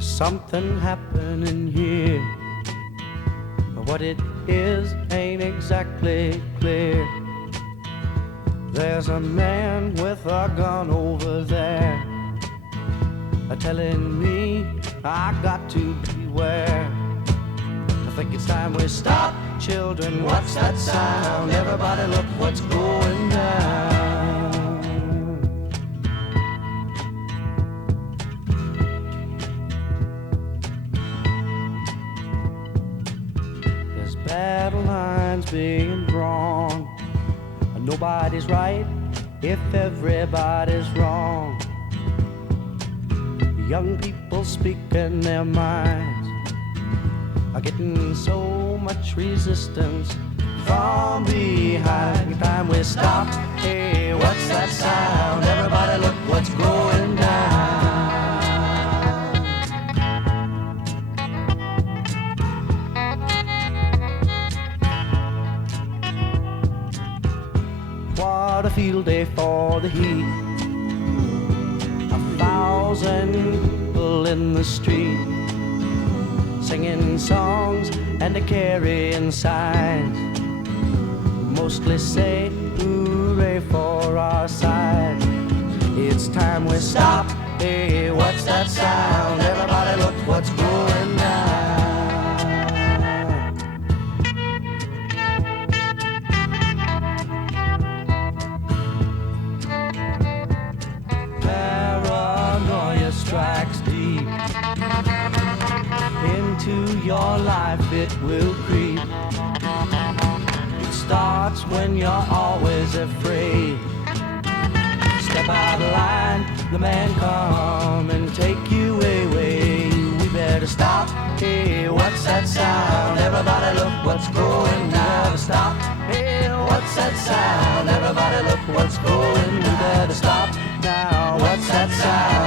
There's something happening here, but what it is ain't exactly clear. There's a man with a gun over there, telling me I got to beware. I think it's time we stop, children. What's that sound? Everybody look what's going down. There's battle lines being drawn. Nobody's right if everybody's wrong. Young people speaking their minds are getting so much resistance from behind. Time we stop. Hey, what's that sound? Everybody look what's going down. What a field day for the heat. 1,000 people in the street, singing songs and carrying signs, mostly say hooray for our side. It's time we stop. Hey, what's that sound? Everybody look what's going down. Paranoia strikes deep into your life, it will creep. It starts when you're always afraid. Step out of line, the man come and take you away. We better stop. Hey, what's that sound? Everybody look what's going down. Stop. Hey, what's that sound? Everybody look what's going. We better stop now. What's that sound?